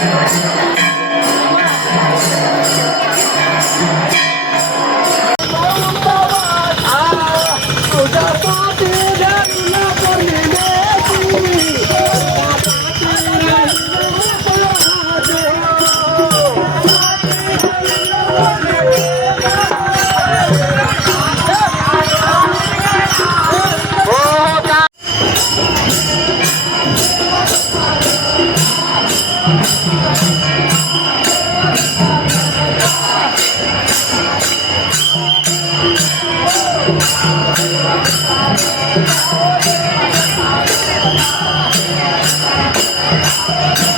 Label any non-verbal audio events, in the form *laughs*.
Thank *laughs* you. Thank you.